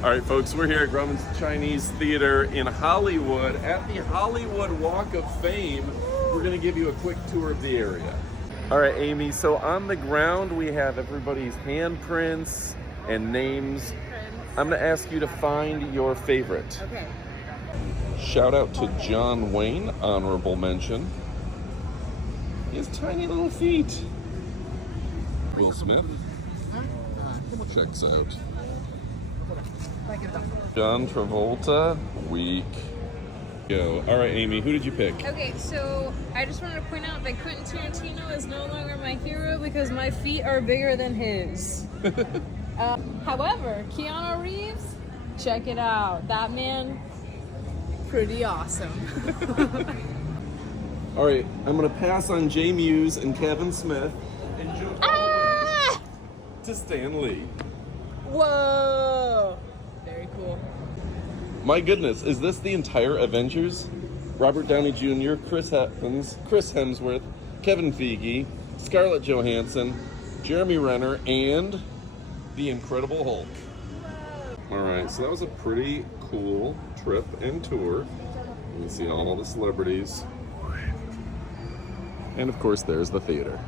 All right, folks, we're here at Grumman's Chinese Theater in Hollywood at the Hollywood Walk of Fame. We're going to give you a quick tour of the area. All right, Amy, so on the ground we have everybody's handprints and names. I'm going to ask you to find your favorite. Okay. Shout out to John Wayne, honorable mention. He has tiny little feet. Will Smith checks out. John Travolta, weak. Go. All right, Amy, who did you pick? Okay, so I just wanted to point out that Quentin Tarantino is no longer my hero because my feet are bigger than his. However, Keanu Reeves, check it out. That man, pretty awesome. All right, I'm going to pass on Jay Muse and Kevin Smith and Joe to Stan Lee. Whoa! Very cool. My goodness, is this the entire Avengers? Robert Downey Jr., Chris Evans, Chris Hemsworth, Kevin Feige, Scarlett Johansson, Jeremy Renner, and the Incredible Hulk. All right, so that was a pretty cool trip and tour. You can see all the celebrities. And of course, there's the theater.